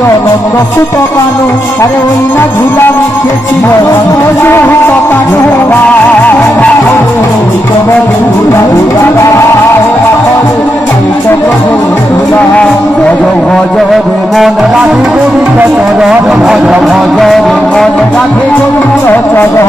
ছিল নন্দ সুত কানু, আরে ওই না ঝুলা মিখেছিল নন্দ সুত কানু। ভজ ভজ রে মন রাধে গোবিন্দ চরণ, ভজ ভজ রে মন রাধে গোবিন্দ চরণ।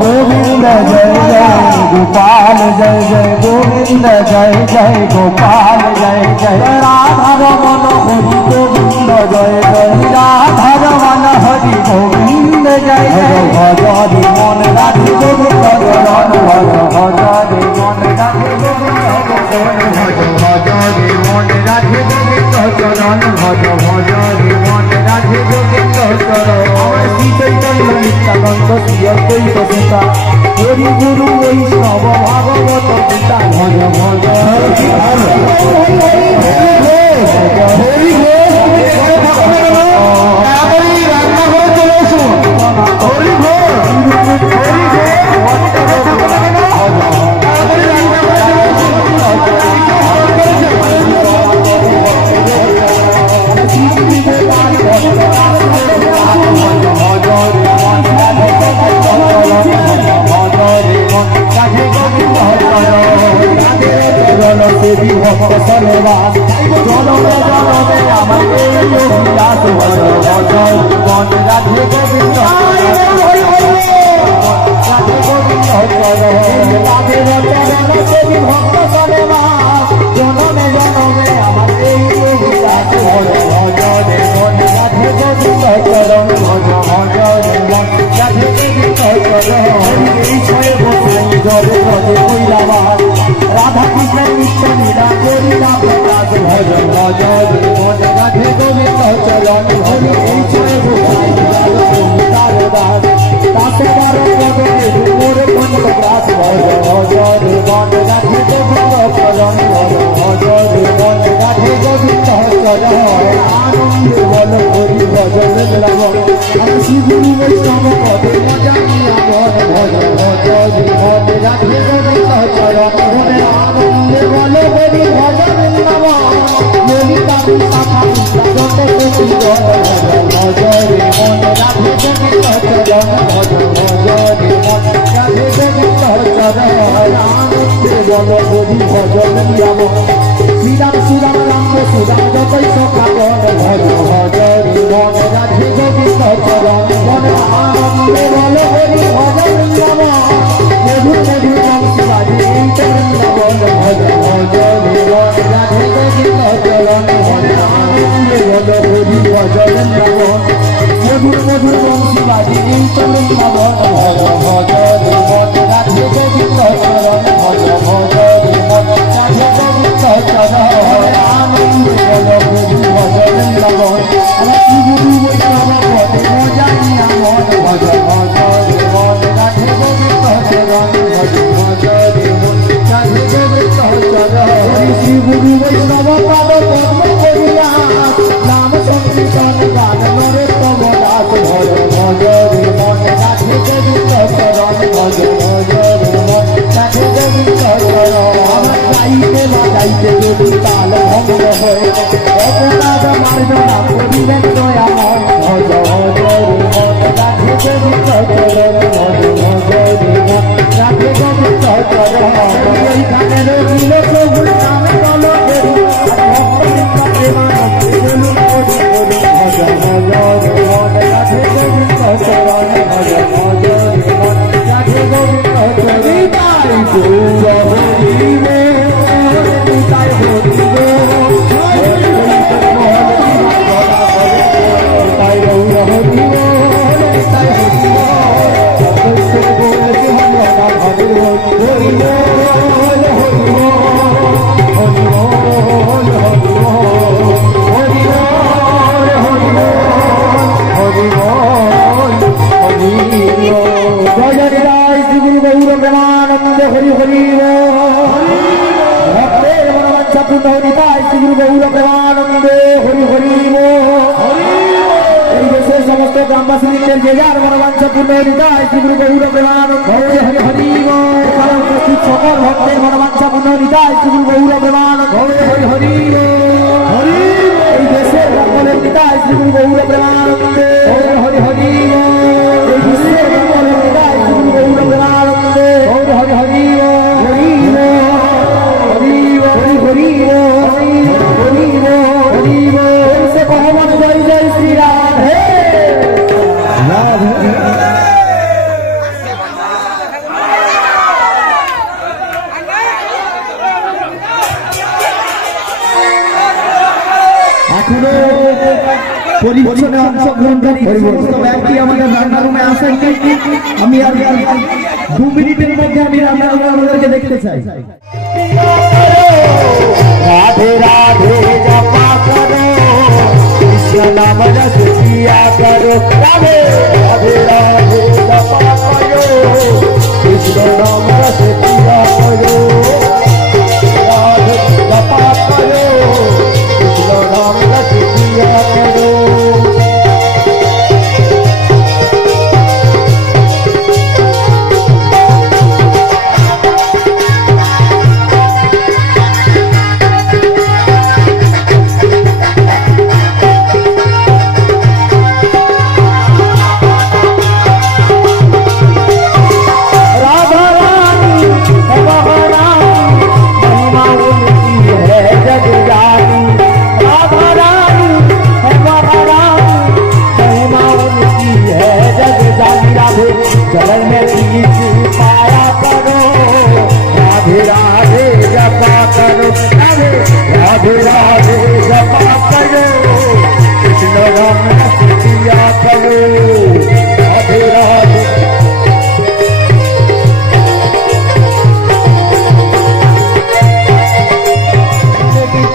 গোবিন্দ জয় জয় গোপাল জয় জয় গোবিন্দ জয় জয় গোপাল জয় জয়। রাধার মন হরি গোবিন্দ জয় জয়, রাধার মন হরি গোবিন্দ জয় জয়। ভজ রে মন রাধে গোবিন্দ চরণ, ভজ ভজ রে মন রাধে গোবিন্দ চরণ, ভজ ভজ রে মন রাধে গোবিন্দ চরণ, ভজ ভজ রে মন রাধে গোবিন্দ চরণ। আমার শ্রী চৈতন্য নিত্যানন্দ শ্রী অদ্বৈত গীতা, হরি গুরু বৈষ্ণব ভাগবত গীতা। ভজ ভজ দেবী ভক্ত সনবাস, জনমে জনমে আমার এই অভিলাষ। ভজ ভজ মন রাধে গোবিন্দ রাধে গোবিন্দ রাধে চরণ। দেবী ভক্ত সনবাস, জনমে জনমে আমার এই অভিলাষ। ভজ ভজ রে মন রাধে গোবিন্দ চরণ, ভজ ভজ রে মন রাধে গোবিন্দ চরণ। এই ছয়ে বসে জলে জলে কইলাবাস, রাধা কৃষ্ণের নিত্য লীলা করিলা প্রকাশ। ভজ ভজ রে মন রাধে গোবিন্দ চরণ, হরি এই ছয়ে বসাই গেল কবিতার দাস। দাসে বারো পদে মোর কণ্ঠ গ্রাস। ভজ ভজ রে মন রাধে গোবিন্দ চরণ, ভজ ভজ রে মন রাধে গোবিন্দ চরণ। আনন্দে বল হরি ভজন রাম, শ্রী গুরু বৈষ্ণব পদে মজাইয়া মন। ভজ ভজ রে মন রাধে গোবিন্দ চরণ, মনে আনন্দে বল হরি ভজন রাম। ললিতা বিশাখা যত কোটি জন, ভজ রে মন রাধে গোবিন্দ চরণ, ভজ ভজ রে মন রাধে গোবিন্দ চরণ। আনন্দে বল হরি ভজন রাম, শ্রীরাম সুরাম রাম সুরাম যতই সখাগণ। ভজ ভজ রে মন রাধে গোবিন্দ চরণ, মনে আনন্দে বল হরি ভজন রাম। মধুর মধুর বংশী বাজে এই চরণ। ভজ ভজ রে মন রাধে গোবিন্দ চরণ, মনে আনন্দে বল হরি ভজন রাম। মধুর মধুর বংশী বাজে এই চরণ। ভজ ভজ রে মন রাধে গোবিন্দ চরণ, ভজ ভজ রে মন রাধে গোবিন্দ চরণ। আনন্দে বল হরি ভজন রাম, আমার শ্রী গুরু বৈষ্ণব পদে মজাইয়া মন। ভজ ভজ রে মন রাধে গোবিন্দ চরণ, ভজ ভজ রে মন রাধে গোবিন্দ চরণ। শ্রী গুরু বৈষ্ণব পাদ পদ্ম করিয়া নাম সংকীর্তন গান নরোত্তম দাস। ভজ ভজ রে মন রাধে গোবিন্দ চরণ, ভজ ভজ রে মন রাধে গোবিন্দ চরণ। আমার গাইতে বাজাইতে যদি তাল ভঙ্গ হয়, অপরাধ মার্জনা করিবেন দয়াময়। ভজ ভজ রে মন রাধে গোবিন্দ চরণ, ভজ ভজ রে মন রাধে গোবিন্দ চরণ। ওইখানে রহিল প্রভুর নামে বল হরি, ভক্ত প্রেমানন্দে বলুন হরি হরি। ভজ ভজ রে মন রাধে গোবিন্দ চরণ, ভজ ভজ রে মন রাধে গোবিন্দ চরণ। নিতাই গৌর হরি রে, নিতাই হরি রে, নিতাই গৌর হরি রে, নিতাই হরি রে। হরি হরি হরি প্রেমানন্দে হরি হরি ভক্তের মনোবাঞ্ছা পূর্ণ হরিতাই শ্রী গুরু গৌর প্রেমানন্দে হরি হরি। এই দেশের সমস্ত গ্রামবাসীদের যে যার মনোবাঞ্ছা পূর্ণ হরিতাই শ্রী গুরু গৌর প্রেমানন্দে হরি হরি। উপস্থিত সকল ভক্তের মনোবাঞ্ছা পূর্ণ হরিতাই শ্রী গুরু গৌর প্রেমানন্দে হরি হরি। এই দেশের সকলের পিতাই श्री गुरु गौर प्रेमानंदे हरि हरि श्री गुरु गौर प्रेमानंदे हरि हरि हरि हरि हरि से मोहम्मद जय जय श्री राम हे পরিবেশনে অংশগ্রহণকারী সমস্ত ব্যক্তি আমাদের রান্নার রুমে আসেন আমি আর 2 মিনিটের মধ্যে আমি রান্নার রুমে আমাদেরকে দেখতে চাই রাধে রাধে জপা করো কৃষ্ণ নাম রস পিয়া করো রাধে রাধে রাধে জপা করো কৃষ্ণ নাম রস পিয়া করো রাধে জপা করো কৃষ্ণ নাম রস पिया करो राधा रानी महारानी महिमा उनकी है जग जानी राधा रानी राधे चरण में बीच पाया करो राधे राधे जपा करो राधे राधे राधे जपा करो कृष्ण राम रस पिया करो राधे राधे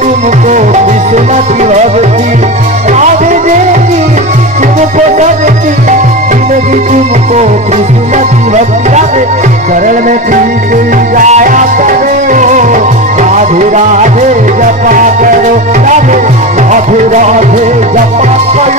तुमको कृष्ण की भक्ति राधे देवी तुमको भक्ति तुमको कृष्ण की भक्ति राधे चरण में प्रीत गाया करो राधे राधे जपा करो राधे राधे राधे जपा करो